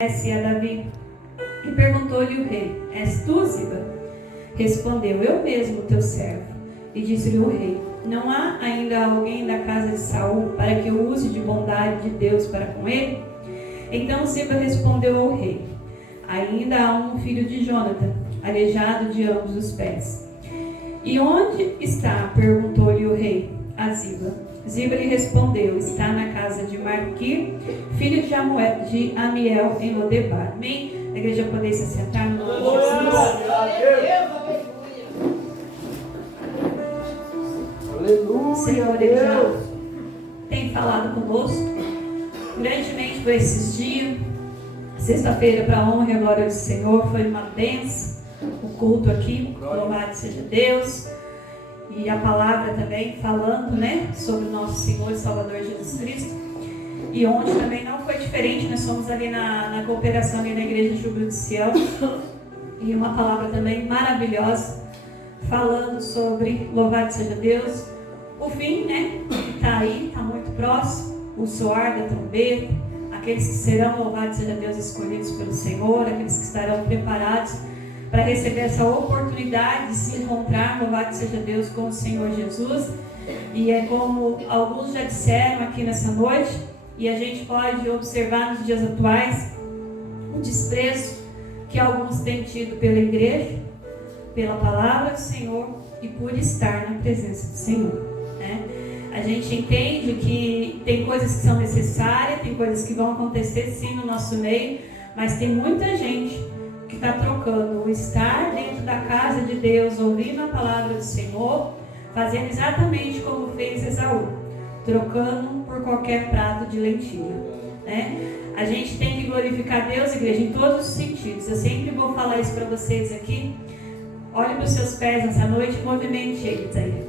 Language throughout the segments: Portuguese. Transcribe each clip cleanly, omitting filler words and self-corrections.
disse a Davi e perguntou-lhe o rei: És tu, Ziba? Respondeu: Eu mesmo, teu servo. E disse-lhe o rei: Não há ainda alguém da casa de Saul para que eu use de bondade de Deus para com ele? Então Ziba respondeu ao rei: Ainda há um filho de Jonathan, aleijado de ambos os pés. E onde está? Perguntou-lhe o rei a Ziba. Ziba lhe respondeu: Está na casa de Marquir, filho de Amiel, em Lodebar. Amém? A igreja poder se assentar no nome de Jesus. Aleluia. O Senhor, Ele já tem falado conosco grandemente por esses dias. Sexta-feira, para a honra e a glória do Senhor, foi uma bênção o culto aqui. Louvado seja Deus. E a palavra também falando, sobre o nosso Senhor e Salvador Jesus Cristo. E ontem também não foi diferente, nós fomos ali na cooperação ali na igreja de Júbilo de Sião. E uma palavra também maravilhosa, falando sobre, louvado seja Deus, o fim, que está aí, está muito próximo, o soar da trombeta, aqueles que serão, louvado seja Deus, escolhidos pelo Senhor, aqueles que estarão preparados para receber essa oportunidade de se encontrar, louvado seja Deus, com o Senhor Jesus. E é como alguns já disseram aqui nessa noite, e a gente pode observar nos dias atuais o desprezo que alguns têm tido pela igreja, pela palavra do Senhor e por estar na presença do Senhor. A gente entende que tem coisas que são necessárias, tem coisas que vão acontecer sim no nosso meio, mas tem muita gente que está trocando o estar dentro da casa de Deus, ouvindo a palavra do Senhor, fazendo exatamente como fez Esaú, trocando por qualquer prato de lentilha. A gente tem que glorificar Deus, igreja, em todos os sentidos. Eu sempre vou falar isso para vocês aqui. Olhe para os seus pés nessa noite e movimente eles aí.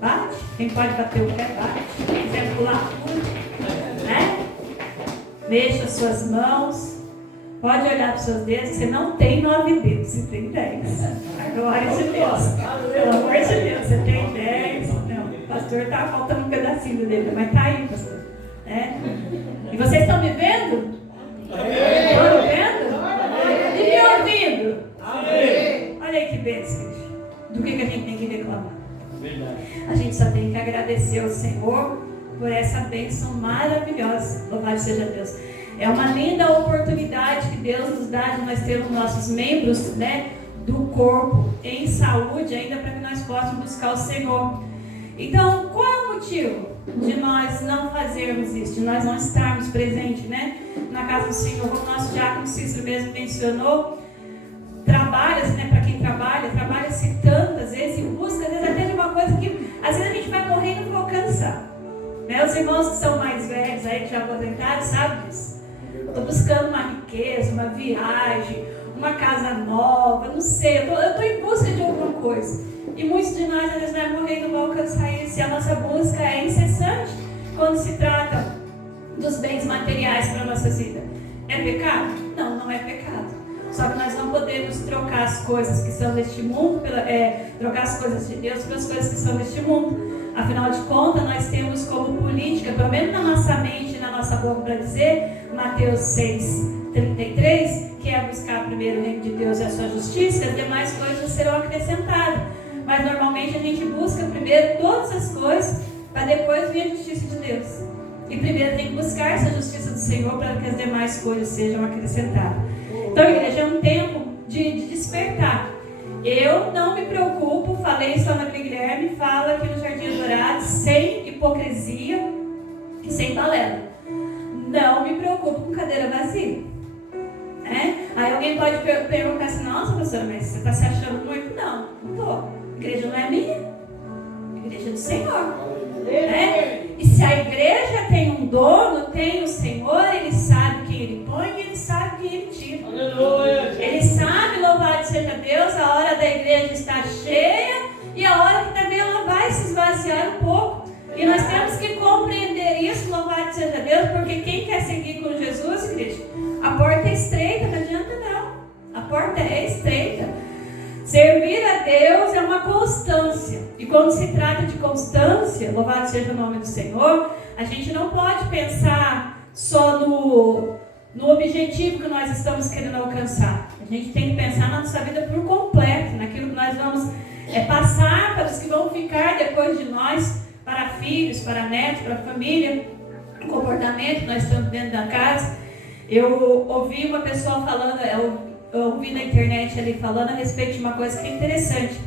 Bate. Quem pode bater o pé, bate. Quem quiser pular, pula. Mexa as suas mãos. Pode olhar para os seus dedos. Você não tem 9 dedos, você tem 10. A glória de Deus. Pelo amor de Deus, você tem 10. Não, o pastor está faltando um pedacinho dele, mas está aí, pastor. E vocês estão me vendo? Estão me vendo? E me ouvindo? Amém. Olha aí que bênção. Do que a gente tem que reclamar? Verdade. A gente só tem que agradecer ao Senhor por essa bênção maravilhosa. Louvado seja Deus. É uma linda oportunidade que Deus nos dá de nós termos nossos membros, do corpo em saúde, ainda para que nós possamos buscar o Senhor. Então, qual é o motivo de nós não fazermos isso, de nós não estarmos presentes, na casa do Senhor? Como o nosso diácono Cícero mesmo mencionou, trabalha-se, para quem trabalha-se tantas vezes e busca, às vezes até de uma coisa que, às vezes a gente vai morrer e não vai alcançar. Os irmãos que são mais velhos aí, que já aposentaram, sabem disso. Estou buscando uma riqueza, uma viagem, uma casa nova, não sei, eu estou em busca de alguma coisa. E muitos de nós, às vezes, vai morrer e não vai alcançar isso. E a nossa busca é incessante quando se trata dos bens materiais para a nossa vida. É pecado? Não, não é pecado. Só que nós não podemos trocar as coisas que são deste mundo, trocar as coisas de Deus pelas coisas que são deste mundo. Afinal de contas, nós temos como política, pelo menos na nossa mente, na nossa boca, para dizer, Mateus 6:33, que é buscar primeiro o reino de Deus e a sua justiça, as demais coisas serão acrescentadas. Mas normalmente a gente busca primeiro todas as coisas, para depois vir a justiça de Deus. E primeiro tem que buscar essa justiça do Senhor, para que as demais coisas sejam acrescentadas. Então, igreja, é um tempo de despertar. Eu não me preocupo, falei isso na Guilherme, fala aqui no Jardim Dourado, sem hipocrisia e sem balela. Não me preocupo com cadeira vazia. Aí alguém pode perguntar assim: nossa, pastora, mas você está se achando muito? Não, não estou. A igreja não é minha, a igreja é do Senhor. E se a igreja tem um dono, tem o Senhor, ele sabe quem ele põe e ele sabe quem ele tira. Aleluia. Ele sabe, louvado seja Deus, a hora da igreja está cheia e a hora que também ela vai se esvaziar um pouco. E nós temos que compreender isso, louvado seja Deus, porque quem quer seguir com Jesus, igreja, a porta é estreita, não adianta não. A porta é estreita. Servir a Deus é uma constância. E quando se trata de constância, louvado seja o nome do Senhor, a gente não pode pensar só no no objetivo que nós estamos querendo alcançar. A gente tem que pensar na nossa vida por completo, naquilo que nós vamos passar para os que vão ficar depois de nós, para filhos, para netos, para família, o comportamento que nós estamos dentro da casa. Eu ouvi uma pessoa falando, eu ouvi na internet ali falando a respeito de uma coisa que é interessante.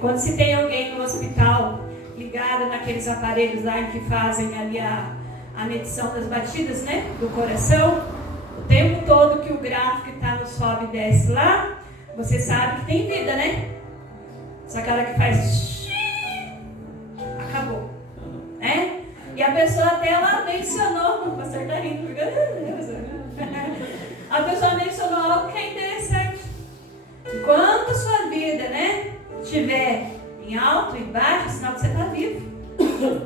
Quando se tem alguém no hospital ligado naqueles aparelhos lá que fazem ali a medição das batidas, né, do coração, o tempo todo que o gráfico está no sobe e desce lá, você sabe que tem vida, né? Essa cara que faz acabou, né? E a pessoa até ela mencionou, não pastor Tarinho, porque a pessoa mencionou algo que é interessante. Enquanto a sua vida, né, estiver em alto e baixo, sinal que você está vivo.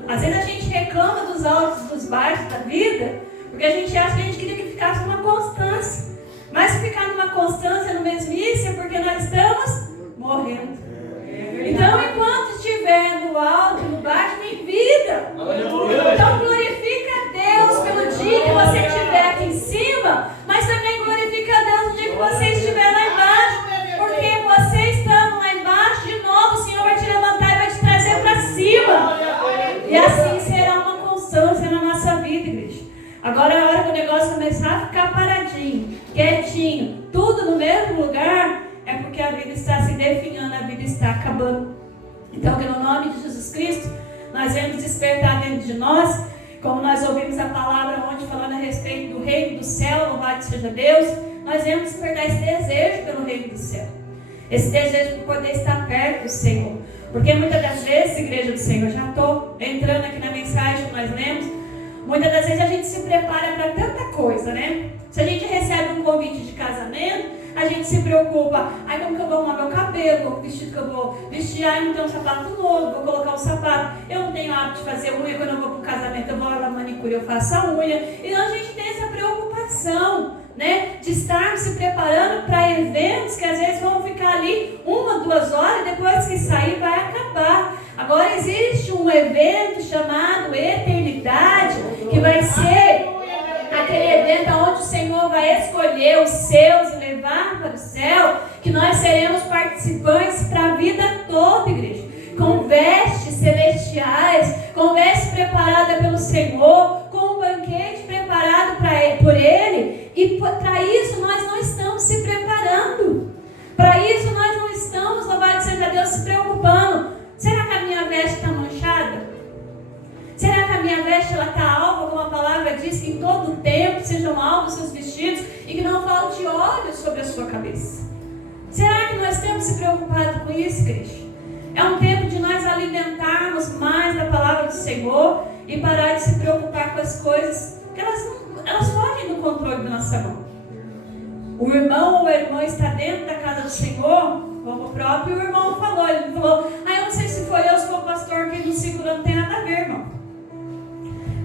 Às vezes a gente reclama dos altos e dos baixos da vida, porque a gente acha que a gente queria que ficasse numa constância. Mas se ficar numa constância, no mesmice, é porque nós estamos morrendo. Então, enquanto estiver no alto e no baixo, tem vida. Então, glorifica a Deus pelo dia que você estiver aqui em cima, mas também glorifica a Deus no dia que você estiver lá embaixo. Porque você estando lá embaixo, de novo, o Senhor vai te levantar e vai te trazer para cima. E assim será uma constância na nossa vida, igreja. Agora é a hora que o negócio começar a ficar paradinho, quietinho, tudo no mesmo lugar, é porque a vida está se definhando, a vida está acabando. Então, que no nome de Jesus Cristo, nós vamos despertar dentro de nós, como nós ouvimos a palavra ontem falando a respeito do reino do céu, louvado seja Deus, nós vamos despertar esse desejo pelo reino do céu. Esse desejo por poder estar perto do Senhor. Porque muitas das vezes, igreja do Senhor, já estou entrando aqui na mensagem que nós lemos, muitas das vezes a gente se prepara para tanta coisa, né? Se a gente recebe um convite de casamento, a gente se preocupa, como que eu vou arrumar meu cabelo, o vestido que eu vou vestir, não tenho um sapato novo, vou colocar um sapato, eu não tenho hábito de fazer unha, quando eu vou para o casamento eu vou lá na manicure, eu faço a unha. Então a gente tem essa preocupação, né, de estar se preparando para eventos que às vezes vão ficar ali 1, 2 horas, depois que sair vai acabar. Agora existe um evento chamado Eternidade, que vai ser aquele evento onde o Senhor vai escolher os seus e levar para o céu, que nós seremos participantes para a vida toda, igreja, com vestes celestiais, com vestes preparadas pelo Senhor, com um banquete preparado por Ele, e para isso nós não estamos se preparando, para isso nós não estamos, louvado seja Deus, se preocupando. Será que a minha veste está manchada? Será que a minha veste está alva, como a palavra diz, que em todo o tempo sejam alvos os seus vestidos e que não falte óleo sobre a sua cabeça? Será que nós temos se preocupado com isso, igreja? É um tempo de nós alimentarmos mais da palavra do Senhor e parar de se preocupar com as coisas que elas fogem do controle da nossa mão. O irmão ou a irmã está dentro da casa do Senhor, como o próprio irmão falou. Ele falou, eu não sei se foi eu, se foi o pastor que nos segurou, não tem nada a ver, irmão.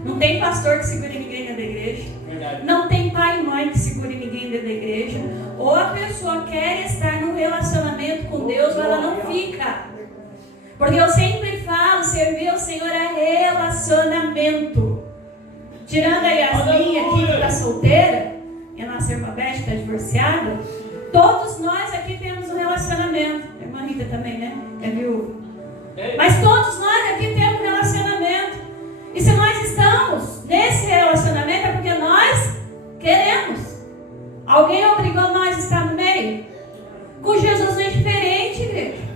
Não tem pastor que segure ninguém dentro da igreja. Verdade. Não tem pai e mãe que segure ninguém dentro da igreja. Ou a pessoa quer estar num relacionamento com Deus, ou ela não fica. Porque eu sempre falo, servir ao Senhor é relacionamento. Tirando a Yasmin aqui que está solteira, e a nossa irmã Beth está divorciada, todos nós aqui temos um relacionamento. A irmã Rita também, né? É viúva. Mas todos nós aqui temos um relacionamento. E se nós estamos nesse relacionamento é porque nós queremos. Alguém obrigou nós a estar no meio? Com Jesus não é diferente, igreja.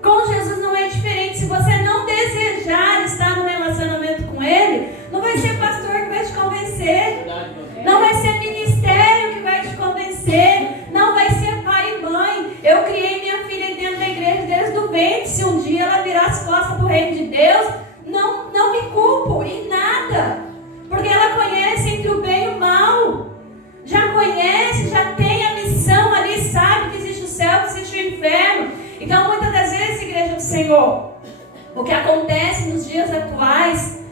Com Jesus não é diferente. Se você não desejar estar no relacionamento com Ele, não vai ser pastor que vai te convencer. Não vai ser ministério que vai te convencer. Não vai ser pai e mãe. Eu criei minha filha dentro da igreja desde o ventre. Se um dia ela virar as costas para o reino de Deus, não me culpo em nada. Porque ela conhece entre o bem e o mal. Já conhece, já tem a missão ali, sabe que existe o céu, que existe o inferno. Então, muitas das vezes, igreja do Senhor, o que acontece nos dias atuais,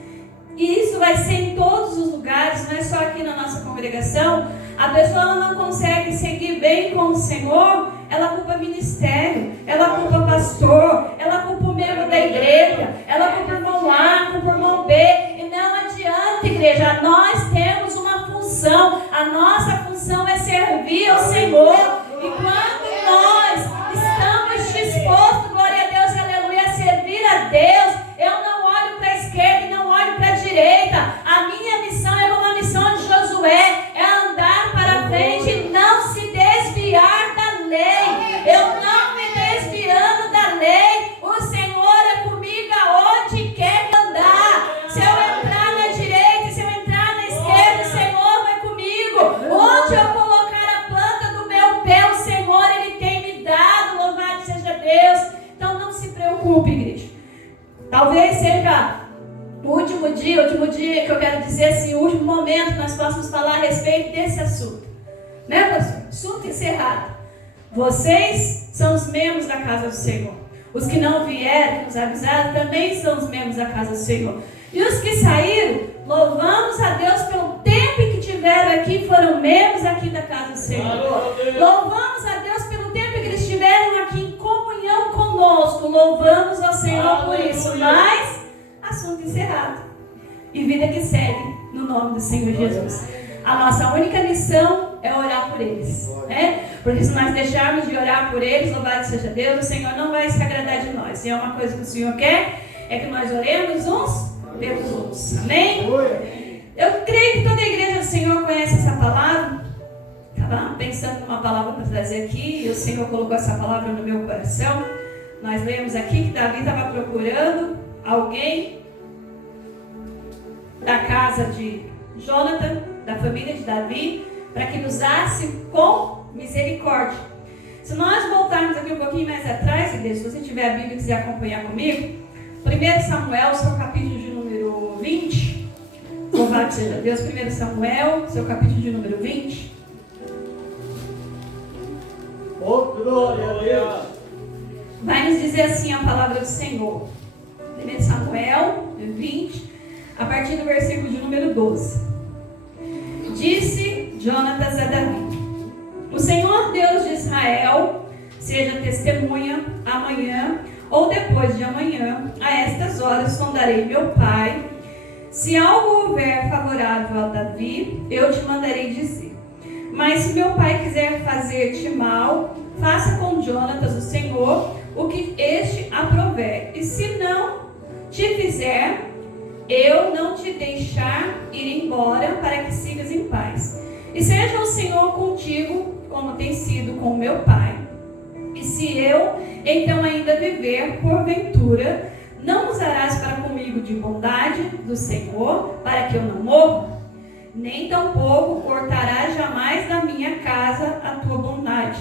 e isso vai ser em todos os lugares, não é só aqui na nossa congregação, a pessoa ela não consegue seguir bem com o Senhor, ela culpa ministério, ela culpa pastor, ela culpa o membro da igreja, ela culpa o irmão A, culpa o irmão B, e não adianta, igreja, nós temos uma função função. A nossa função é servir ao Senhor. E quando nós estamos dispostos, glória a Deus, aleluia, a servir a Deus, eu não olho para a esquerda e não olho para a direita. A minha missão é como a missão de Josué, é andar para frente e não se desviar da lei. Eu não me desviando da lei. O Senhor é comigo aonde quer andar. Se eu entrar na direita, se eu entrar na esquerda, o Senhor vai comigo. Onde eu colocar a planta do meu pé, o Senhor, Ele tem me dado. Louvado seja Deus. Então não se preocupe, igreja. Talvez seja o último dia que eu quero dizer assim, o último momento que nós possamos falar a respeito desse assunto. Né, pastor? Assunto encerrado. Vocês são os membros da casa do Senhor. Os que não vieram, nos avisaram, também são os membros da casa do Senhor. E os que saíram, louvamos a Deus pelo tempo que tiveram aqui, foram membros aqui da casa do Senhor. Louvamos a Deus pelo tempo que eles estiveram aqui em comunhão conosco. Louvamos ao Senhor por isso. Mas, assunto encerrado. E vida que segue no nome do Senhor Jesus. A nossa única missão é orar por eles, né? Porque se nós deixarmos de orar por eles, louvado seja Deus, o Senhor não vai se agradar de nós. E é uma coisa que o Senhor quer, é que nós oremos uns pelos outros. Amém? Eu creio que toda a igreja do Senhor conhece essa palavra. Estava pensando numa palavra para trazer aqui, e o Senhor colocou essa palavra no meu coração. Nós lemos aqui que Davi estava procurando alguém da casa de Jonathan, da família de Davi, para que nos usasse com misericórdia. Se nós voltarmos aqui um pouquinho mais atrás, igreja, se você tiver a Bíblia e quiser acompanhar comigo, 1 Samuel, seu capítulo de número 20, louvado seja Deus, 1 Samuel, seu capítulo de número 20. Oh, glória a Deus! Vai nos dizer assim a palavra do Senhor. 1 Samuel 20, a partir do versículo de número 12. Disse Jonatas a Davi: o Senhor Deus de Israel seja testemunha amanhã ou depois de amanhã, a estas horas sondarei meu pai. Se algo houver favorável a Davi, eu te mandarei dizer. Mas se meu pai quiser fazer-te mal, faça com Jonatas o Senhor o que este aprover. E se não te fizer, eu não te deixar ir embora para que sigas em paz. E seja o Senhor contigo, como tem sido com meu pai. E se eu então ainda viver, porventura, não usarás para comigo de bondade do Senhor, para que eu não morra? Nem tampouco cortarás jamais da minha casa a tua bondade,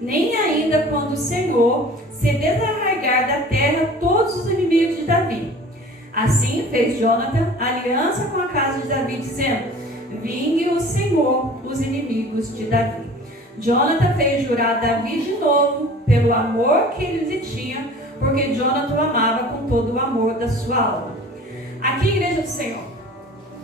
nem ainda quando o Senhor se desarraigar da terra todos os inimigos de Davi. Assim fez Jonathan aliança com a casa de Davi, dizendo: vingue o Senhor os inimigos de Davi. Jonathan fez jurar Davi de novo pelo amor que ele lhe tinha, porque Jonathan o amava com todo o amor da sua alma. Aqui, igreja do Senhor,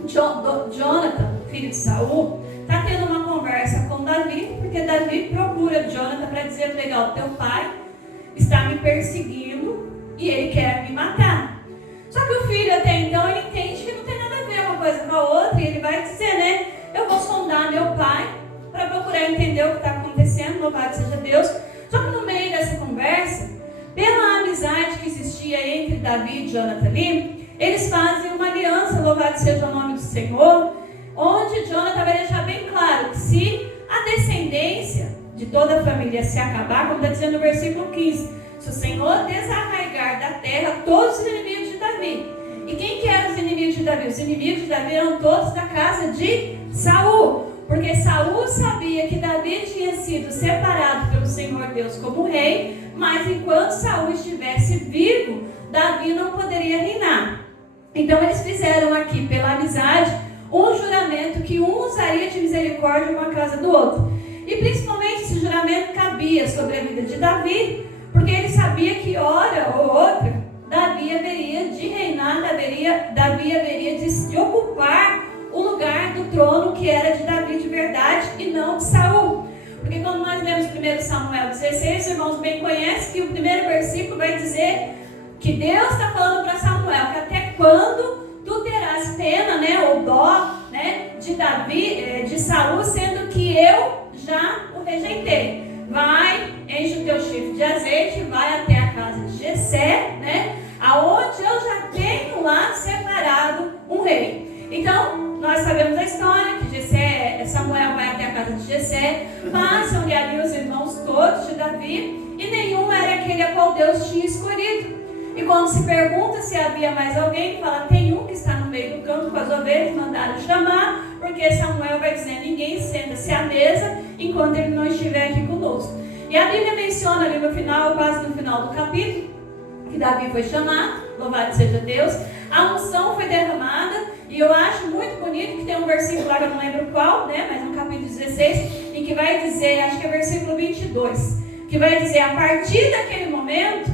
Jonathan, filho de Saul, está tendo uma conversa com Davi, porque Davi procura Jonathan para dizer: legal, teu pai está me perseguindo e ele quer me matar. Só que o filho até então ele entende que não tem nada a ver uma coisa com a outra, e ele vai dizer, né, eu vou sondar meu pai para procurar entender o que está acontecendo, louvado seja Deus. Só que no meio dessa conversa, pela amizade que existia entre Davi e Jonathan ali, eles fazem uma aliança, louvado seja o nome do Senhor, onde Jonathan vai deixar bem claro que se a descendência de toda a família se acabar, como está dizendo no versículo 15, se o Senhor desarraigar da terra todos os inimigos de Davi. E quem que eram os inimigos de Davi? Os inimigos de Davi eram todos da casa de Saul, porque Saul sabia que Davi tinha sido separado pelo Senhor Deus como rei, mas enquanto Saul estivesse vivo, Davi não poderia reinar. Então eles fizeram aqui, pela amizade, um juramento que um usaria de misericórdia com a casa do outro. E principalmente esse juramento cabia sobre a vida de Davi, porque ele sabia que hora ou outra Davi haveria de reinar, Davi haveria de ocupar o lugar do trono que era de Davi de verdade e não de Saul. Porque quando nós lemos 1 Samuel 16, os irmãos bem conhecem que o primeiro versículo vai dizer que Deus está falando para Samuel que até quando tu terás pena, né, ou dó, né, de Davi, de Saul, sendo que eu já o rejeitei. Vai, enche o teu chifre de azeite, vai até a casa de Jessé, né? Aonde eu já tenho lá separado um rei. Então, nós sabemos a história, que Samuel vai até a casa de Jessé, passam-lhe ali os irmãos todos de Davi, e nenhum era aquele a qual Deus tinha escolhido. E quando se pergunta se havia mais alguém, fala, tem um que está no meio do campo com as ovelhas, mandaram chamar, porque Samuel vai dizer, ninguém senta-se à mesa enquanto ele não estiver aqui conosco. E a Bíblia menciona ali no final, quase no final do capítulo, que Davi foi chamado, louvado seja Deus, a unção foi derramada, e eu acho muito bonito que tem um versículo lá que eu não lembro qual, né, mas no capítulo 16, em que vai dizer, acho que é versículo 22, que vai dizer, a partir daquele momento,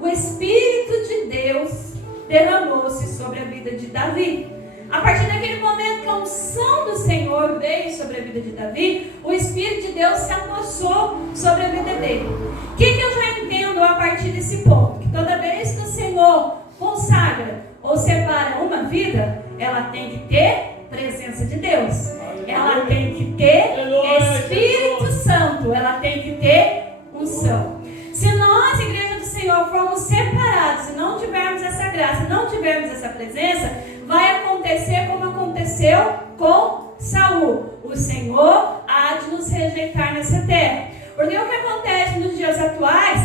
o Espírito de Deus derramou-se sobre a vida de Davi. A partir daquele momento que a unção do Senhor veio sobre a vida de Davi, o Espírito de Deus se apossou sobre a vida dele. O que eu já entendo a partir desse ponto? Que toda vez que o Senhor consagra ou separa uma vida, ela tem que ter presença de Deus. Ela tem que ter Espírito Santo. Ela tem que ter unção. Se nós, Igreja do Senhor, formos separados e não tivermos essa graça, não tivermos essa presença, vai acontecer como aconteceu com Saul. O Senhor há de nos rejeitar nessa terra. Porque o que acontece nos dias atuais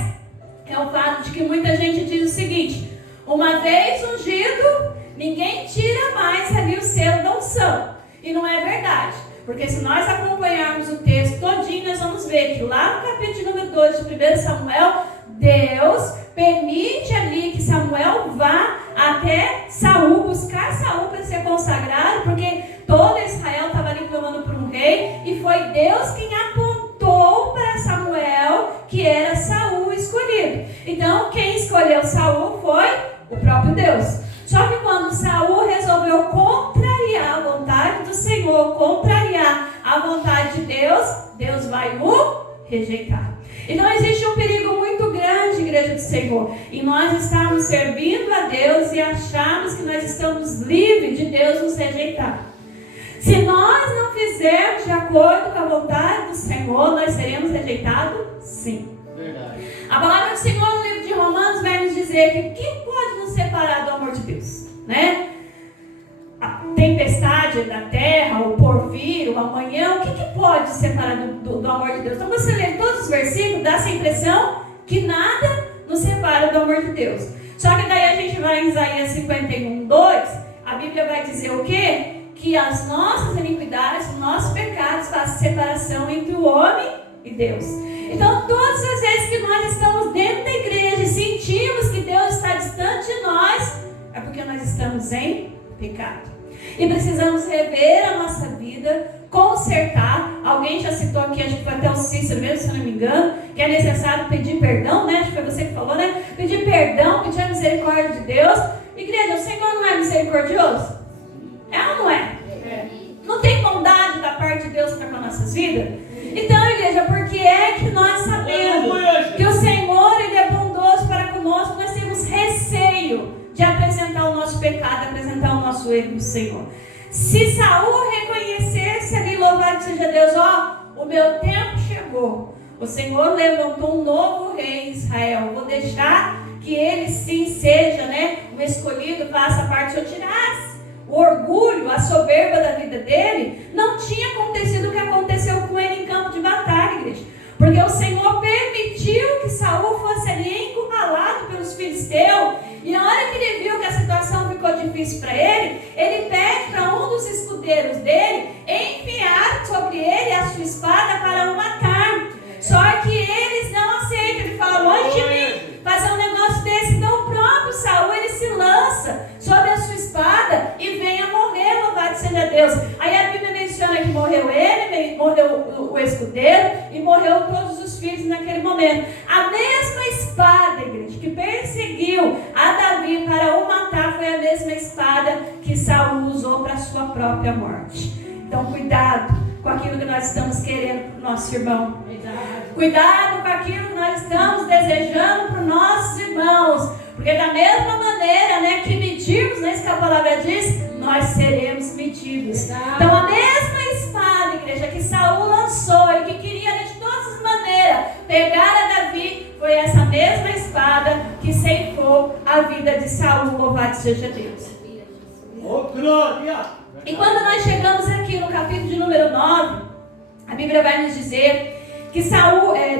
é o fato de que muita gente diz o seguinte, uma vez ungido, ninguém tira mais ali o selo da unção. E não é verdade. Porque se nós acompanharmos o texto todinho, nós vamos ver que lá no capítulo número 2 de 1 Samuel, Deus permite ali que Samuel vá até Saul, buscar Saul para ser consagrado, porque todo Israel estava ali clamando por um rei, e foi Deus quem apontou para Samuel que era Saul o escolhido. Então, quem escolheu Saul foi o próprio Deus. Só que quando Saul resolveu contrariar a vontade do Senhor, contrariar a vontade de Deus, Deus vai o rejeitar. Então existe um perigo muito grande, Igreja do Senhor, em nós estarmos servindo a Deus e acharmos que nós estamos livres de Deus nos rejeitar. Se nós não fizermos de acordo com a vontade do Senhor, nós seremos rejeitados? Sim. Verdade. A palavra do Senhor no livro de Romanos vai nos dizer que o que pode nos separar do amor de Deus, né? A tempestade da terra, o porvir, o amanhã, o que pode separar do amor de Deus? Então você lê todos os versículos, dá essa impressão que nada nos separa do amor de Deus. Só que daí a gente vai em Isaías 51:2, a Bíblia vai dizer o quê? Que as nossas iniquidades, os nossos pecados fazem separação entre o homem e Deus. Então todas as vezes que nós estamos dentro da igreja e sentimos que Deus está distante de nós, é porque nós estamos em pecado. E precisamos rever a nossa vida, consertar. Alguém já citou aqui, acho que foi até o Cícero mesmo, se eu não me engano, que é necessário pedir perdão, né? Acho que foi você que falou, né? Pedir perdão, pedir a misericórdia de Deus. Igreja, o Senhor não é misericordioso? É ou não é? Não tem bondade da parte de Deus para com as nossas vidas? Então, igreja, por que é que nós sabemos que o Senhor ele é bondoso para conosco, nós temos receio de apresentar o nosso pecado, apresentar o nosso erro no Senhor? Se Saul reconhecesse ali, louvado seja Deus, o meu tempo chegou, o Senhor levantou um novo rei em Israel, vou deixar que ele sim seja, né, o escolhido, faça parte. Se eu tirasse o orgulho, a soberba da vida dele, não tinha acontecido o que aconteceu com ele em campo de batalha, igreja. Porque o Senhor permitiu que Saul fosse ali encurralado pelos filisteus, e na hora que ele viu que a situação ficou difícil para ele, ele pede para um dos escudeiros dele enfiar sobre ele a sua espada para o matar. Só que eles não aceitam, ele fala, longe de mim fazer um negócio desse. Então o próprio Saul, ele se lança sobre a sua espada e vem a morrer, louvado seja Deus. Aí a Bíblia menciona que morreu ele, morreu o escudeiro e morreu todos os filhos naquele momento. A mesma espada, igreja, que perseguiu a Davi para o matar, foi a mesma espada que Saul usou para a sua própria morte. Então cuidado com aquilo que nós estamos querendo para o nosso irmão. Cuidado com aquilo que nós estamos desejando para os nossos irmãos. Porque da mesma maneira, né, que medirmos, né, isso que a palavra diz, nós seremos medidos. Então a mesma espada, igreja, seja Deus. Oh, glória! E quando nós chegamos aqui no capítulo de número 9, a Bíblia vai nos dizer que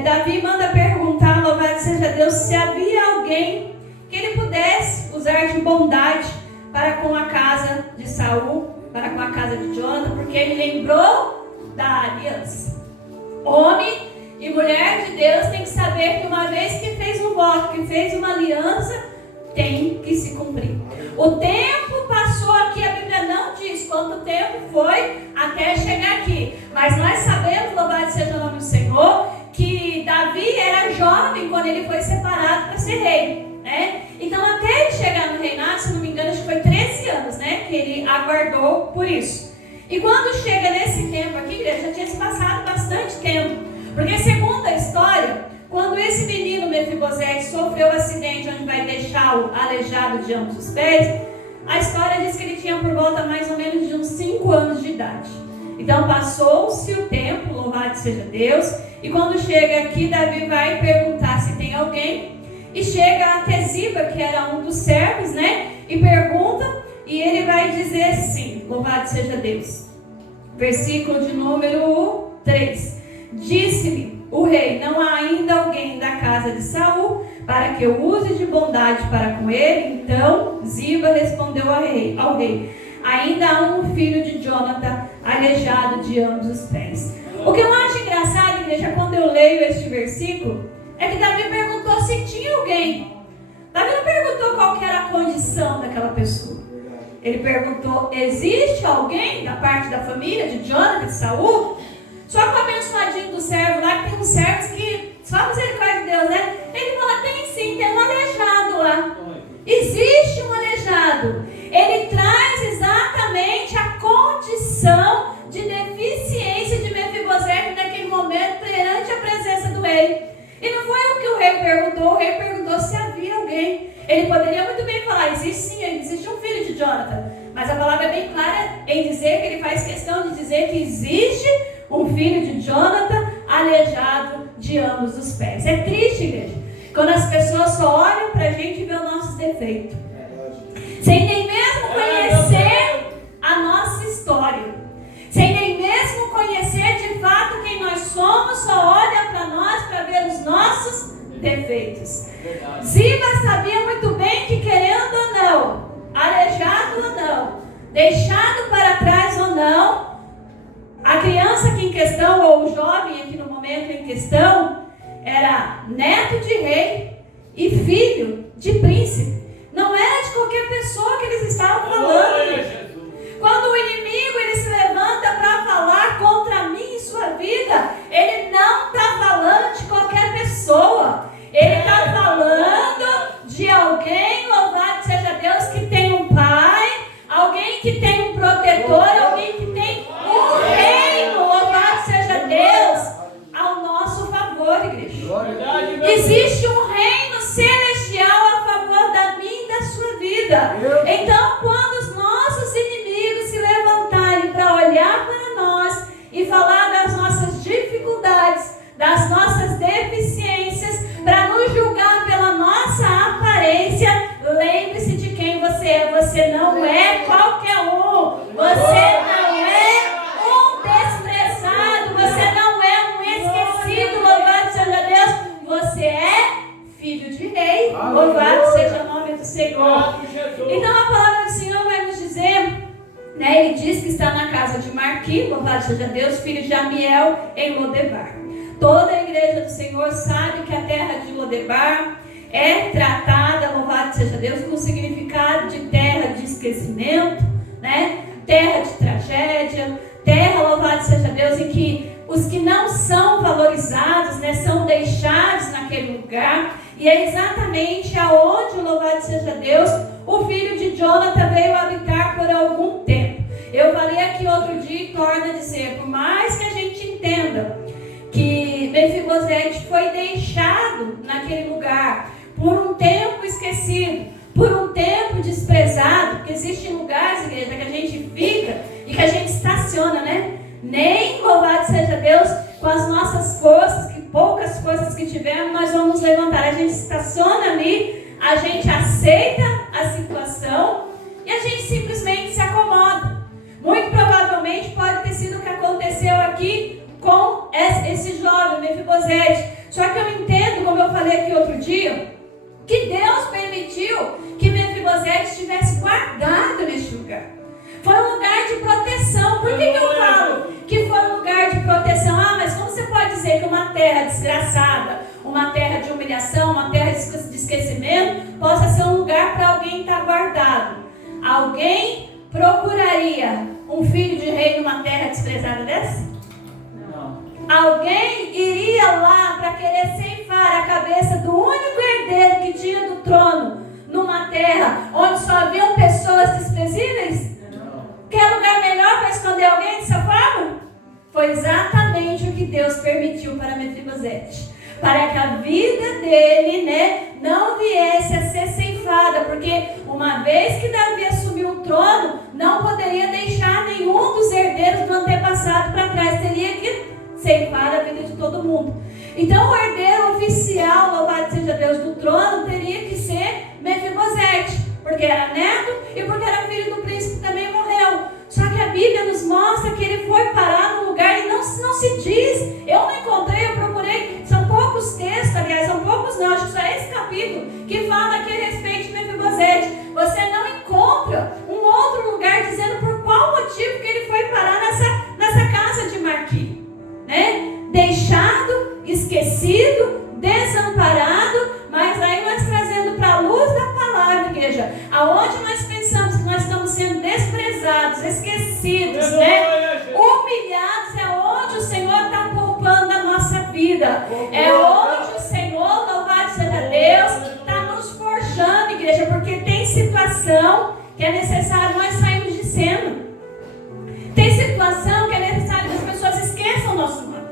Davi manda perguntar, louvado seja Deus, se havia alguém que ele pudesse usar de bondade para com a casa de Saul, para com a casa de Jonathan, porque ele lembrou da aliança. Homem e mulher de Deus tem que saber que uma vez que fez um voto, que fez uma aliança, tem que se cumprir. O tempo passou aqui, a Bíblia não diz quanto tempo foi até chegar aqui, mas nós sabemos, louvado seja o nome do Senhor, que Davi era jovem quando ele foi separado para ser rei, né? Então até ele chegar no reinado, se não me engano, acho que foi 13 anos, né, que ele aguardou por isso. E quando chega nesse tempo aqui, igreja, já tinha se passado bastante tempo, porque segundo a história, quando esse menino Mefibosete sofreu o acidente onde vai deixá-lo aleijado de ambos os pés, a história diz que ele tinha por volta mais ou menos de uns 5 anos de idade. Então passou-se o tempo, louvado seja Deus, e quando chega aqui, Davi vai perguntar se tem alguém, e chega até Ziba, que era um dos servos, né, e pergunta, e ele vai dizer assim, louvado seja Deus. Versículo de número 3. Disse-lhe o rei, não há ainda alguém da casa de Saul para que eu use de bondade para com ele? Então Ziba respondeu ao rei, ainda há um filho de Jonathan aleijado de ambos os pés. O que eu acho engraçado, igreja, quando eu leio este versículo, é que Davi perguntou se tinha alguém. Davi não perguntou qual que era a condição daquela pessoa. Ele perguntou, existe alguém da parte da família de Jonathan, de Saul? Só que o abençoadinho do servo lá, que tem uns servos que, só a misericórdia de Deus, né? Ele fala, tem sim, tem um aleijado lá. Existe um aleijado. Ele traz exatamente a condição de deficiência de Mefibosete naquele momento perante a presença do rei. E não foi o que o rei perguntou se havia alguém. Ele poderia muito bem falar, existe sim, existe um filho de Jonathan. Mas a palavra é bem clara em dizer que ele faz questão de dizer que existe um filho de Jonathan aleijado de ambos os pés. É triste, igreja, quando as pessoas só olham pra gente e vê os nossos defeitos, sem nem mesmo conhecer a nossa história, sem nem mesmo conhecer de fato quem nós somos, só olha para nós para ver os nossos defeitos. Ziba sabia muito bem que, querendo ou não, aleijado ou não, deixado para trás ou não, a criança aqui em questão, ou o jovem aqui no momento em questão, era neto de rei e filho de príncipe. Não era de qualquer pessoa que eles estavam falando. Quando o inimigo ele se levanta para falar contra mim e sua vida, ele não está falando de qualquer pessoa. Ele está falando de alguém, louvado seja Deus, que tem um pai, alguém que tem um protetor, alguém que tem um reino, louvado seja Deus, ao nosso favor, igreja. Existe um reino celestial a favor da minha e da sua vida. Então, quando os nossos inimigos se levantarem para olhar para nós e falar das nossas dificuldades, das nossas deficiências, para nos julgar pela nossa aparência, lembre-se de quem você é. Você não é qualquer um. Você não é um desprezado. Você não é um esquecido. Louvado seja Deus. Você é filho de rei. Louvado seja o nome do Senhor. Então a palavra do Senhor vai nos dizer, né, ele diz que está na casa de Marqui, louvado seja Deus, filho de Amiel, em Lodebar. Toda a igreja do Senhor sabe que a terra de Lodebar é tratada, louvado seja Deus, com o significado de terra de esquecimento, né? Terra de tragédia, terra, louvado seja Deus, em que os que não são valorizados, né, são deixados naquele lugar. E é exatamente aonde, louvado seja Deus, o filho de Jonathan veio habitar por algum tempo. Eu falei aqui outro dia e torno a dizer, por mais que a gente entenda que Mefibosete foi deixado naquele lugar por um tempo esquecido, por um tempo desprezado, porque existem lugares, igreja, que a gente fica e que a gente estaciona, né? Nem, louvado seja Deus, com as nossas forças, que poucas forças que tivermos, nós vamos levantar. A gente estaciona ali, a gente aceita a situação e a gente simplesmente se acomoda. Muito provavelmente pode ter sido o que aconteceu aqui com esse jovem, Mefibosete. Só que eu entendo, como eu falei aqui outro dia, que Deus permitiu que Mefibosete estivesse guardado neste lugar. Foi um lugar de proteção. Por que eu falo que foi um lugar de proteção? Mas como você pode dizer que uma terra desgraçada, uma terra de humilhação, uma terra de esquecimento, possa ser um lugar para alguém estar guardado? Alguém procuraria um filho de rei numa terra desprezada dessa? Não. Alguém iria lá para querer ceifar a cabeça do único herdeiro que tinha do trono numa terra onde só haviam pessoas desprezíveis? Quer lugar melhor para esconder alguém dessa forma? Foi exatamente o que Deus permitiu para Mefibosete, para que a vida dele, não viesse a ser ceifada, porque uma vez que Davi assumiu o trono, não poderia deixar nenhum dos herdeiros do antepassado para trás, teria que ceifar a vida de todo mundo. Então o herdeiro oficial, louvado seja Deus, do trono teria que ser Mefibosete, porque era neto e porque era filho do príncipe que também morreu. Só que a Bíblia nos mostra que ele foi parar no lugar e não se diz. Eu não encontrei, eu procurei, são poucos textos, aliás, são poucos não, acho que só é esse capítulo que fala aqui a respeito de Mefibosete. Você não encontra um outro lugar dizendo por qual motivo que ele foi parar nessa casa de Marquim, deixado, esquecido, desamparado. Mas aí nós trazendo para a luz da palavra, igreja, aonde nós pensamos que nós estamos sendo desprezados, esquecidos, humilhados, é onde o Senhor está poupando a nossa vida, é onde o Senhor, louvado seja Deus, está nos forjando, igreja, porque tem situação que é necessário nós sairmos de cena, tem situação que é necessário que as pessoas esqueçam o nosso nome,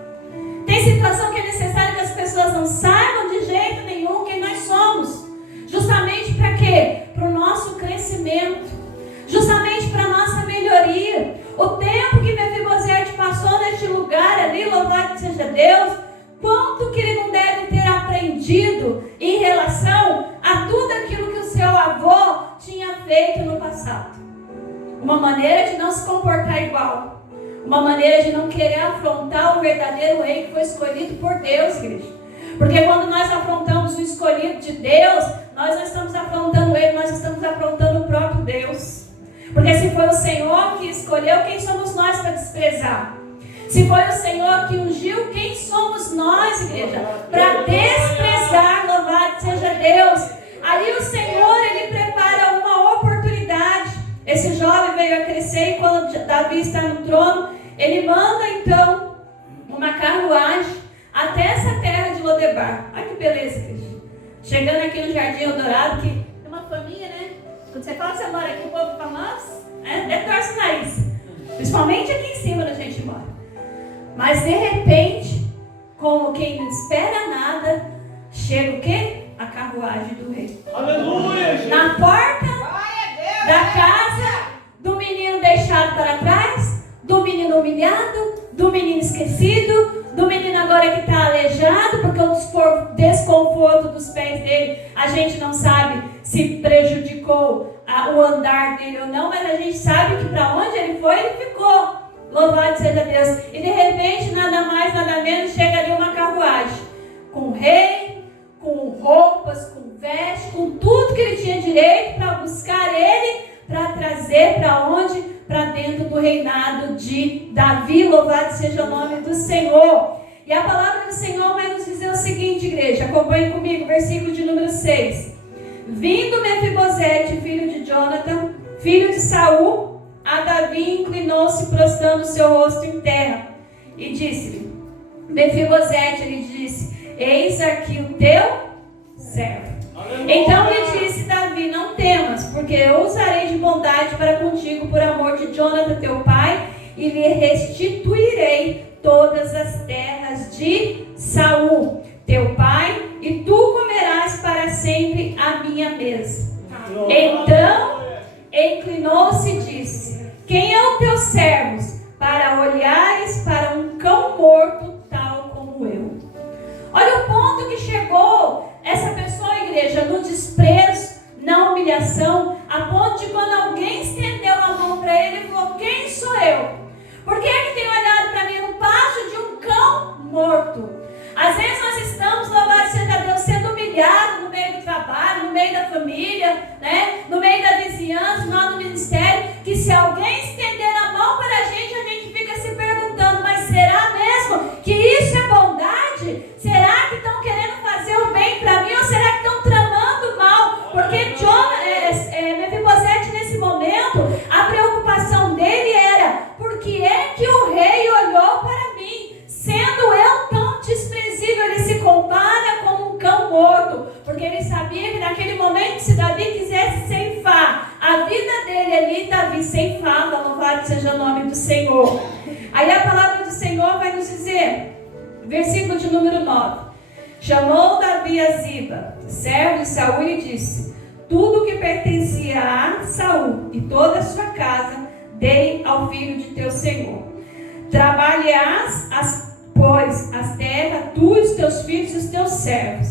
tem situação que é necessário que as pessoas não saibam de jeito nenhum quem nós somos. Justamente para quê? Para o nosso crescimento. Justamente para a nossa melhoria. O tempo que Mefibosete passou neste lugar ali, louvado seja Deus, quanto que ele não deve ter aprendido em relação a tudo aquilo que o seu avô tinha feito no passado. Uma maneira de não se comportar igual. Uma maneira de não querer afrontar o verdadeiro rei que foi escolhido por Deus, igreja. Porque quando nós afrontamos o escolhido de Deus, nós não estamos afrontando ele, nós estamos afrontando o próprio Deus. Porque se foi o Senhor que escolheu, quem somos nós para desprezar? Se foi o Senhor que ungiu, quem somos nós, igreja, para desprezar? Louvado seja Deus. Ali o Senhor, ele prepara uma oportunidade. Esse jovem veio a crescer e quando Davi está no trono, ele manda então uma carruagem até essa terra de Lodebar. Olha que beleza, Cristo. Chegando aqui no Jardim Eldorado, que é uma família, Quando você fala que você mora aqui, o povo fala, nossa, torce o nariz. Principalmente aqui em cima onde a gente mora. Mas de repente, como quem não espera nada, chega o quê? A carruagem do rei. Aleluia! Na porta da casa do menino deixado para trás, do menino humilhado, do menino esquecido, do menino agora que está aleijado, porque o desconforto dos pés dele, a gente não sabe se prejudicou o andar dele ou não, mas a gente sabe que para onde ele foi, ele ficou. Louvado seja Deus. E de repente, nada mais, nada menos, chega ali uma carruagem com o rei, com roupas, com vestes, com tudo que ele tinha direito para buscar ele, para trazer para onde? Para dentro do reinado de Davi. Louvado seja o nome do Senhor. E a palavra do Senhor vai nos dizer o seguinte, igreja, acompanhe comigo, versículo de número 6. Vindo Mefibosete, filho de Jonathan, filho de Saul, a Davi inclinou-se, prostrando o seu rosto em terra, e disse-lhe, Mefibosete, ele disse, eis aqui o teu servo. Então lhe disse Davi, não temas, porque eu usarei de bondade para contigo por amor de Jonathan teu pai, e lhe restituirei todas as terras de Saul, teu pai, e tu comerás para sempre a minha mesa. Então inclinou-se e disse, quem é o teu servo, para olhares para um cão morto tal como eu? Olha o ponto que chegou essa pessoa, igreja, no desprezo, na humilhação, Senhor. Aí a palavra do Senhor vai nos dizer, versículo de número 9: chamou Davi a Ziba, servo de Saul, e disse: tudo que pertencia a Saul e toda a sua casa dei ao filho de teu Senhor. Trabalharás, pois, as terras, tu e os teus filhos e os teus servos,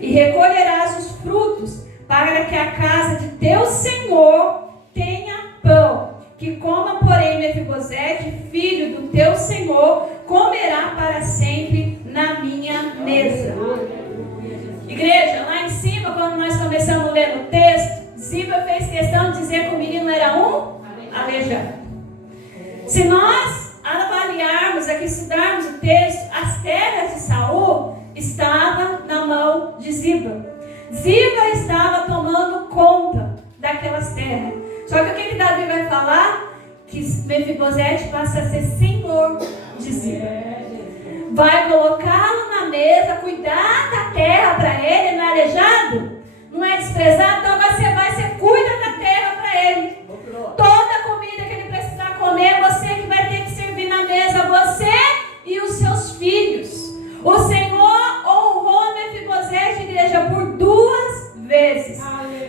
e recolherás os frutos, para que a casa de teu Senhor tenha pão. Que coma, porém, Mefibosete, filho do teu Senhor, comerá para sempre na minha mesa. Igreja, lá em cima, quando nós começamos a ler o texto, Ziba fez questão de dizer que o menino era um aleijado. Se nós avaliarmos aqui, estudarmos o texto, as terras de Saul estavam na mão de Ziba. Ziba estava tomando conta daquelas terras. Só que o que Davi vai falar? Que Mefibosete passa a ser senhor de Ziba. Vai colocá-lo na mesa, cuidar da terra para ele, não é aleijado? Não é desprezado? Então você cuida da terra para ele. Toda a comida que ele precisar comer, você que vai ter que servir na mesa, você e os seus filhos. O Senhor honrou Mefibosete, igreja, por 2 vezes.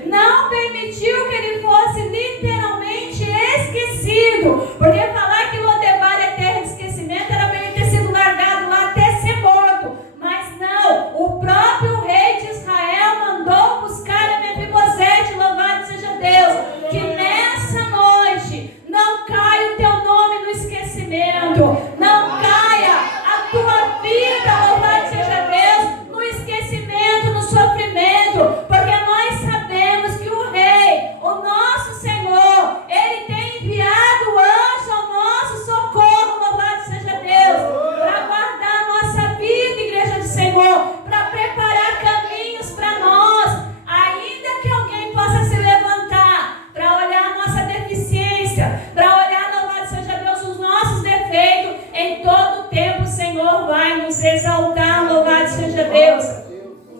Não permitiu que ele fosse literalmente esquecido. Porque falar que Lodebar é terra de esquecimento era para ele ter sido largado lá até ser morto. Mas não, o próprio rei de Israel mandou buscar a Mefibosete, louvado seja Deus. Que nessa noite não caia o teu nome no esquecimento. Não caia a tua vida, louvado seja Deus, no esquecimento, no sofrimento. Porque nós sabemos que o rei, o nosso Senhor, ele tem enviado anjo ao nosso socorro, louvado seja Deus, para guardar a nossa vida, igreja do Senhor, para preparar caminhos para nós, ainda que alguém possa se levantar para olhar a nossa deficiência, para olhar, louvado seja Deus, os nossos defeitos. Em todo tempo o Senhor vai nos exaltar, louvado seja Deus.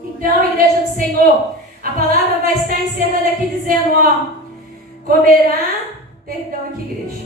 Então, igreja do Senhor, a palavra vai estar encerrando aqui dizendo, perdão aqui, igreja,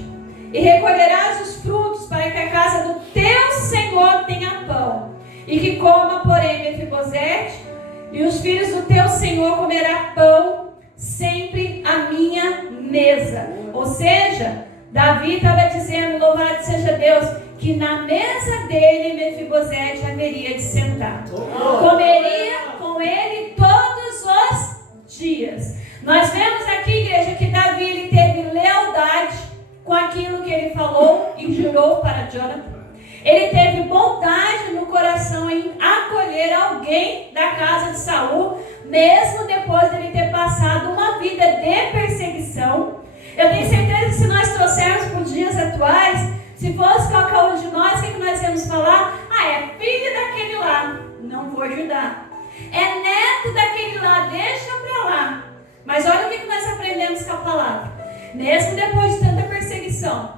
e recolherás os frutos para que a casa do teu Senhor tenha pão, e que coma, porém, Mefibosete, e os filhos do teu Senhor comerá pão sempre à minha mesa. Ou seja, Davi estava dizendo, louvado seja Deus, que na mesa dele Mefibosete haveria de sentar. Comeria com ele todos os dias. Nós vemos aqui, igreja, que Davi ele teve lealdade com aquilo que ele falou e jurou para Jonathan. Ele teve bondade no coração em acolher alguém da casa de Saul, mesmo depois de ele ter passado uma vida de perseguição. Eu tenho certeza que se nós trouxermos para os dias atuais, se fosse qualquer um de nós, o que nós íamos falar? É filho daquele lá, não vou ajudar. É neto daquele lá, deixa para lá. Mas olha o que nós aprendemos com a palavra. Mesmo depois de tanta perseguição,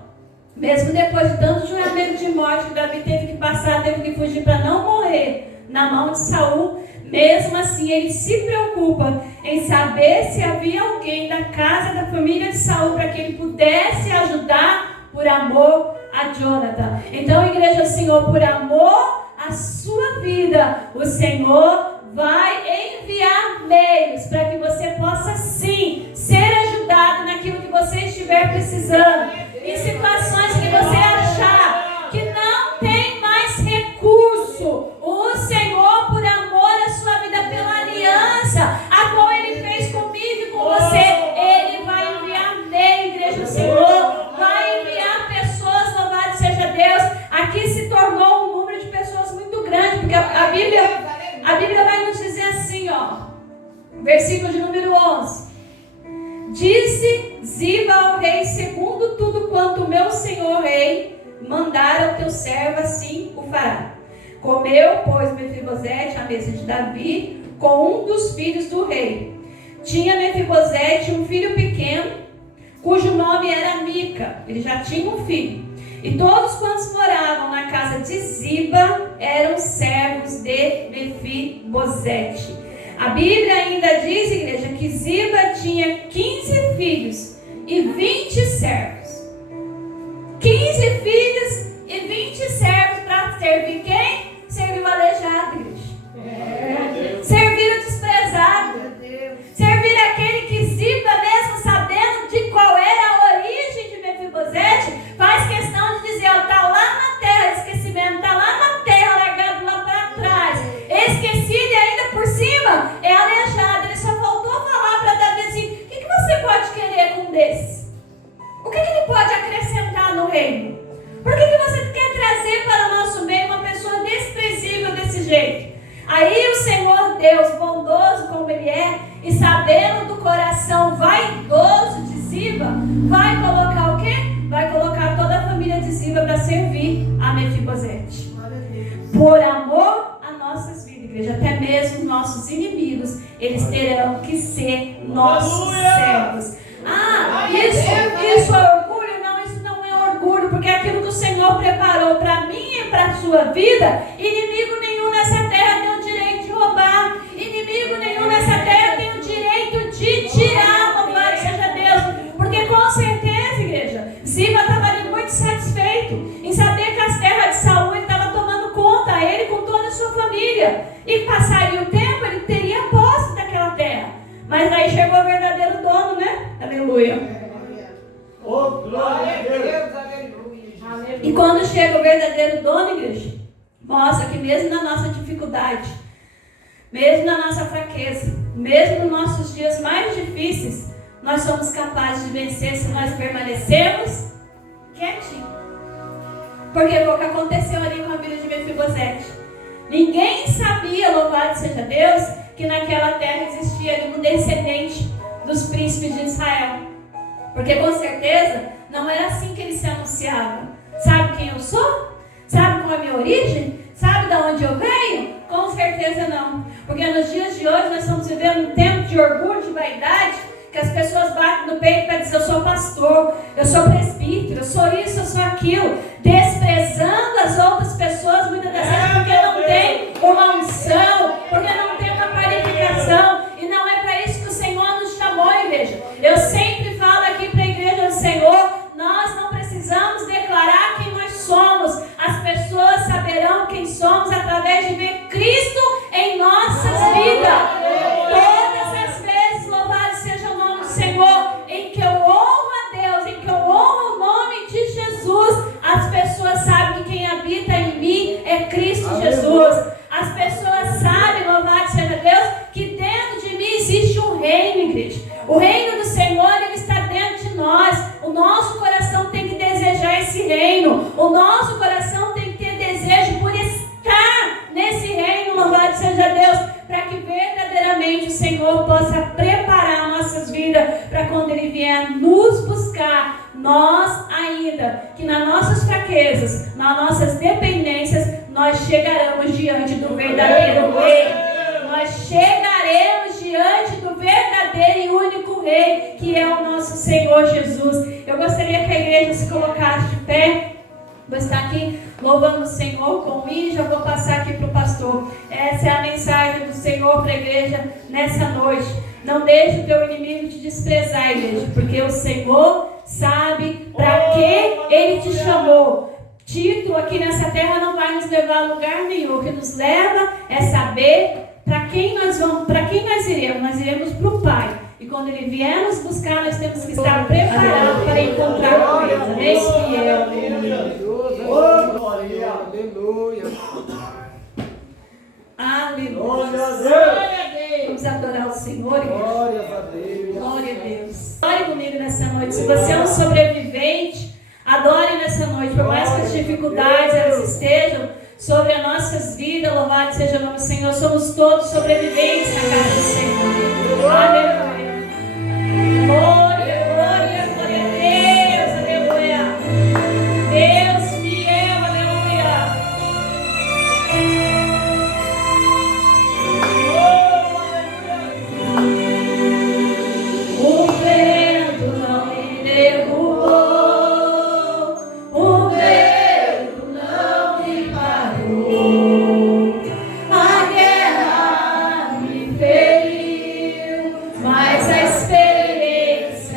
mesmo depois de tanto juramento de morte que Davi teve que passar, teve que fugir para não morrer na mão de Saul, mesmo assim ele se preocupa em saber se havia alguém da casa da família de Saul para que ele pudesse ajudar por amor a Jonathan. Então, igreja do Senhor, por amor à sua vida, o Senhor vai enviar meios para que você possa sim ser ajudado naquilo que você estiver precisando, em situações que você achar que não tem mais recurso. O Senhor, por amor à sua vida, pela aliança a qual Ele fez comigo e com você, Ele vai enviar meio, igreja do Senhor, vai enviar pessoas, louvado seja Deus. Aqui se tornou um número de pessoas muito grande, porque a Bíblia vai nos dizer assim, versículo de número 11. Disse Ziba ao rei, segundo tudo quanto o meu senhor rei mandar ao teu servo, assim o fará. Comeu, pois, Mefibosete à mesa de Davi com um dos filhos do rei. Tinha Mefibosete um filho pequeno, cujo nome era Mica. Ele já tinha um filho. E todos quantos moravam na casa de Ziba eram servos de Mefibosete. A Bíblia ainda diz, igreja, que Ziba tinha 15 filhos e 20 servos. 15 filhos jeito. Aí o Senhor Deus, bondoso como Ele é, e sabendo do coração vaidoso de Ziba, vai colocar o quê? Vai colocar toda a família de Ziba para servir a Mefibosete. Por amor a nossas vidas, igreja, até mesmo nossos inimigos, eles terão que ser nossos servos. Isso é orgulho? Não, isso não é orgulho, porque aquilo que o Senhor preparou para mim e para a sua vida, inimigo nenhum nessa terra tem o direito de roubar, inimigo nenhum nessa terra tem o direito de tirar, louvado seja Deus, porque com certeza, igreja, Ziba estava ali muito satisfeito em saber que as terras de Saul estavam tomando conta, ele com toda a sua família, e passaria o tempo, ele teria posse daquela terra, mas aí chegou o verdadeiro dono, né? Aleluia. Oh, glória a Deus. Aleluia. E quando chega o verdadeiro dono, igreja, mostra que mesmo na nossa dificuldade, mesmo na nossa fraqueza, mesmo nos nossos dias mais difíceis, nós somos capazes de vencer se nós permanecermos quietinhos. Porque foi o que aconteceu ali com a vida de Mefibosete. Ninguém sabia, louvado seja Deus, que naquela terra existia ali um descendente dos príncipes de Israel. Porque com certeza não era assim que ele se anunciava. Sabe quem eu sou? Sabe qual é a minha origem? Sabe de onde eu venho? Com certeza não. Porque nos dias de hoje nós estamos vivendo um tempo de orgulho, de vaidade, que as pessoas batem no peito para dizer: eu sou pastor, eu sou presbítero, eu sou isso, eu sou aquilo, desprezando as outras pessoas muitas das vezes porque não tem uma unção, porque não tem uma qualificação, e não é para isso que o Senhor nos chamou, igreja. Eu sempre falo aqui para a igreja do Senhor, nós não precisamos declarar quem nós somos, as pessoas saberão quem somos através de ver Cristo em nossas vidas. Todas as vezes, louvado seja o nome do Senhor, em que eu honro a Deus, em que eu honro o nome de Jesus, as pessoas sabem que quem habita em mim é Cristo Jesus. As pessoas sabem, louvado seja Deus, que dentro de mim existe um reino, igreja. O reino do Senhor, ele está dentro de nós. O nosso coração tem que desejar esse reino. O nosso coração tem que ter desejo por estar nesse reino, louvado seja Deus, para que verdadeiramente o Senhor possa preparar nossas vidas para quando Ele vier nos buscar, nós ainda, que nas nossas fraquezas, nas nossas dependências, nós chegaremos diante do verdadeiro Rei. Nós chegaremos diante do verdadeiro e único Rei, que é o nosso Senhor Jesus. Eu gostaria que a igreja se colocasse de pé. Vou estar aqui louvando o Senhor com o hino, já vou passar aqui para o pastor. Essa é a mensagem do Senhor para a igreja nessa noite. Não deixe o teu inimigo te desprezar, igreja, porque o Senhor sabe para que Ele te chamou. Título aqui nessa terra não vai nos levar a lugar nenhum. O que nos leva é saber para quem nós vamos, para quem nós iremos. Nós iremos para o Pai. E quando Ele vier nos buscar, nós temos que estar preparados para encontrar com Ele. Amém? Aleluia. Aleluia. Vamos adorar o Senhor, igreja. Glória a Deus. Adore comigo nessa noite. Se você é um sobrevivente, adore nessa noite. Por mais que as dificuldades elas estejam sobre as nossas vidas, louvado seja o nome do Senhor. Somos todos sobreviventes na casa do Senhor. Aleluia. Glória, glória, glória a Deus. Aleluia. Deus fiel, aleluia. O vento não me derrubou, o vento não me parou, a guerra me feriu, mas a experiência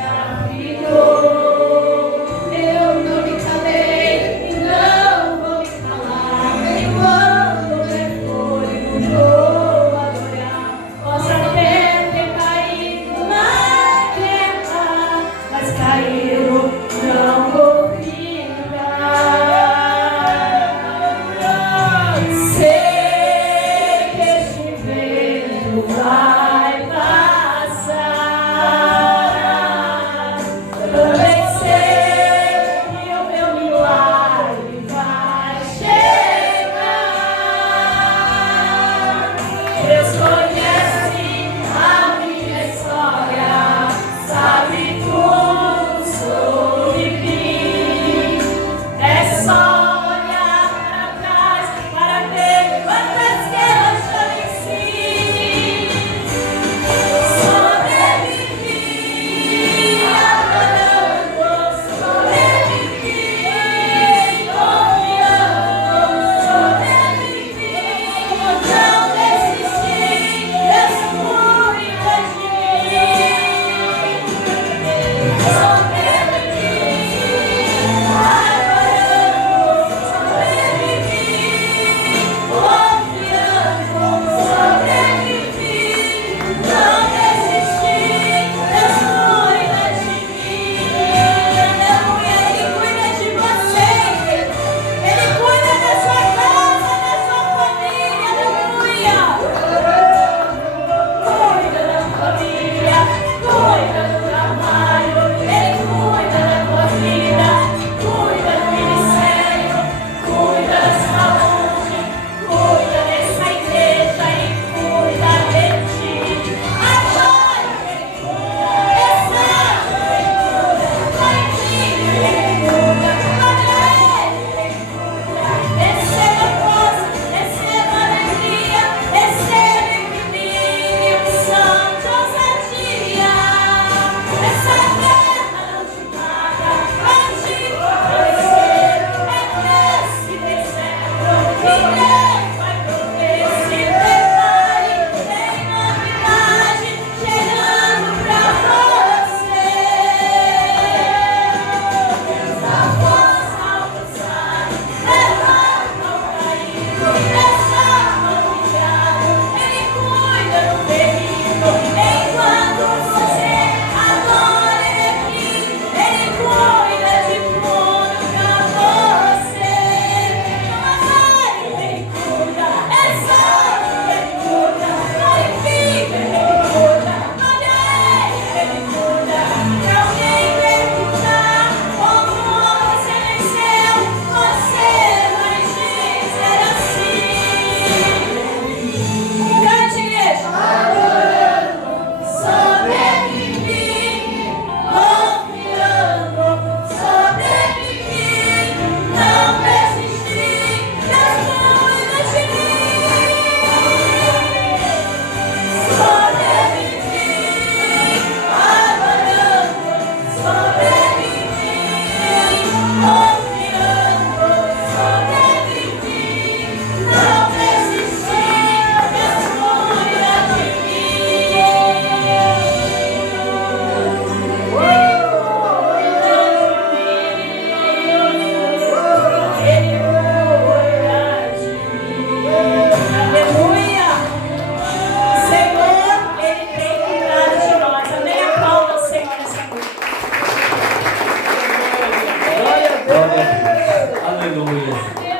Aleluia.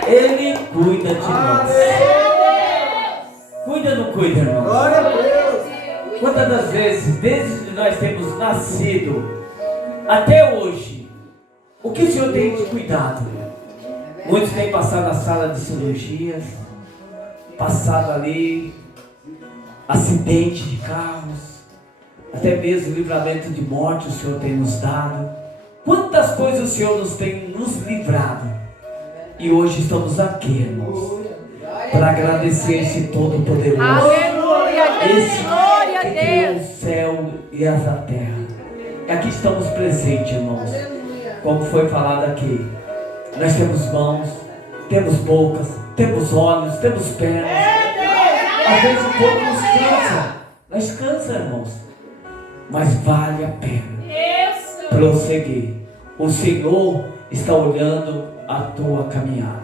Ele cuida de nós. Cuida ou não cuida, irmãos? Glória a Deus. Quantas das vezes, desde que nós temos nascido até hoje, o que o Senhor tem te cuidado? Muitos têm passado na sala de cirurgias, passado ali, acidente de carros, até mesmo livramento de morte o Senhor tem nos dado. Quantas coisas o Senhor nos tem nos livrado. E hoje estamos aqui, irmãos, para agradecer esse Todo-Poderoso. Aleluia, Esse glória a que criou o Deus. céu e a terra. E aqui estamos presentes, irmãos. Como foi falado aqui, nós temos mãos, temos bocas, temos olhos, temos pernas. Às vezes o corpo nos cansa. Nós cansa, irmãos. Mas vale a pena prosseguir. O Senhor está olhando a tua caminhada.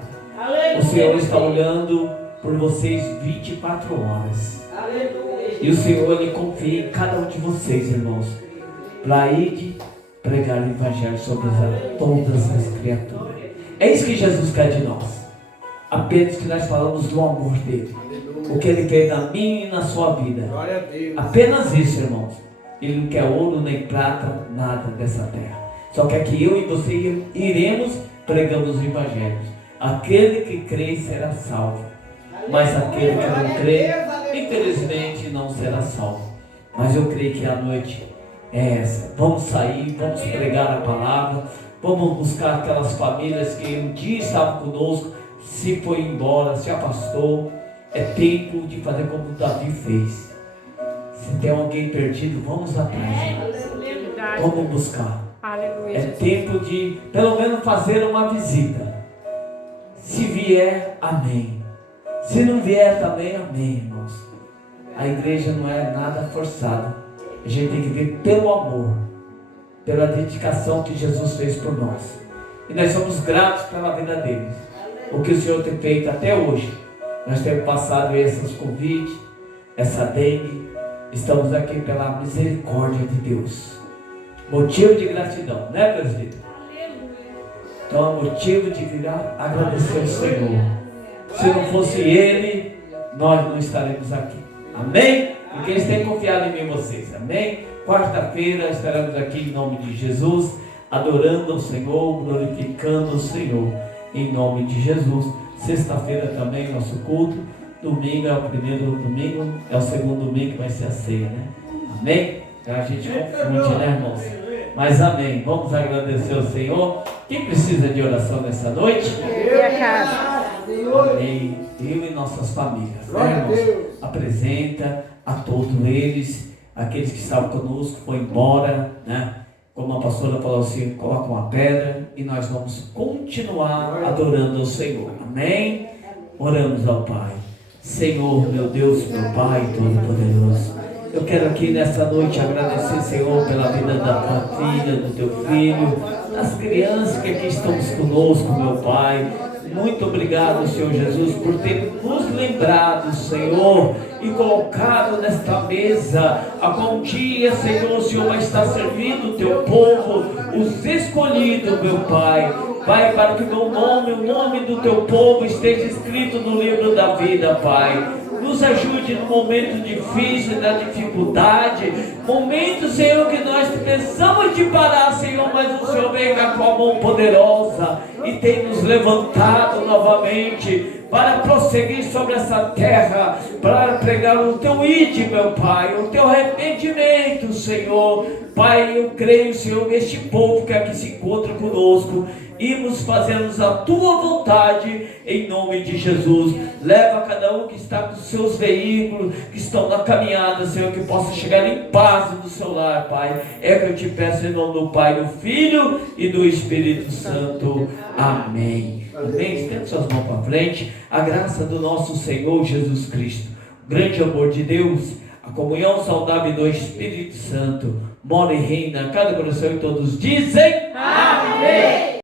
O Senhor está olhando por vocês 24 horas. E o Senhor, Ele confia em cada um de vocês, irmãos, para ir pregar o Evangelho sobre todas as criaturas. É isso que Jesus quer de nós. Apenas que nós falamos do amor dEle. O que Ele fez na minha e na sua vida. Glória a Deus. Apenas isso, irmãos. Ele não quer ouro nem prata, nada dessa terra. Só quer que eu e você iremos pregando os evangelhos. Aquele que crê será salvo, mas aquele que não crê, infelizmente não será salvo. Mas eu creio que a noite é essa. Vamos sair, vamos pregar a palavra, vamos buscar aquelas famílias que um dia estavam conosco, se foi embora, se afastou. É tempo de fazer como Davi fez. Se tem alguém perdido, vamos atrás. Vamos buscar. Aleluia. É tempo de pelo menos fazer uma visita. Se vier, amém. Se não vier também, amém, irmãos. A igreja não é nada forçada. A gente tem que ver pelo amor, pela dedicação que Jesus fez por nós. E nós somos gratos pela vida deles. O que o Senhor tem feito até hoje. Nós temos passado esses convites, essa dengue. Estamos aqui pela misericórdia de Deus. Motivo de gratidão, né, presbítero? Então é motivo de virar agradecer ao Senhor. Se não fosse Ele, nós não estaremos aqui. Amém? Porque eles têm confiado em mim e vocês. Amém? Quarta-feira estaremos aqui em nome de Jesus, adorando ao Senhor, glorificando o Senhor, em nome de Jesus. Sexta-feira também nosso culto. Domingo é o primeiro domingo, é o segundo domingo que vai ser a ceia, né? Amém? A gente confunde, né, irmãos? Mas amém. Vamos agradecer ao Senhor. Quem precisa de oração nessa noite? E a casa. Amém. Eu e nossas famílias, né, irmãos? Apresenta a todos eles, aqueles que estavam conosco, foram embora, né? Como a pastora falou assim, coloca uma pedra e nós vamos continuar adorando ao Senhor. Amém? Oramos ao Pai. Senhor, meu Deus, meu Pai Todo-Poderoso, eu quero aqui nessa noite agradecer, Senhor, pela vida da tua filha, do teu filho, das crianças que aqui estamos conosco, meu Pai. Muito obrigado, Senhor Jesus, por ter nos lembrado, Senhor, e colocado nesta mesa, a qual um dia, Senhor, o Senhor vai estar servindo o teu povo, os escolhidos, meu Pai. Pai, para que o nome do teu povo esteja escrito no livro da vida, Pai. Nos ajude no momento difícil, da dificuldade, momento, Senhor, que nós pensamos de parar, Senhor, mas o Senhor vem com a tua mão poderosa e tem nos levantado novamente para prosseguir sobre essa terra, para pregar o teu ide, meu Pai, o teu arrependimento, Senhor. Pai, eu creio, Senhor, este povo que aqui se encontra conosco, irmos fazermos a tua vontade, em nome de Jesus. Leva cada um que está com seus veículos, que estão na caminhada, Senhor, que possa chegar em paz no seu lar, Pai. É que eu te peço em nome do Pai, do Filho e do Espírito Santo. Amém. Amém. Estenda suas mãos para frente. A graça do nosso Senhor Jesus Cristo, o grande amor de Deus, a comunhão saudável do Espírito Santo, mora e reina a cada coração, e todos dizem amém.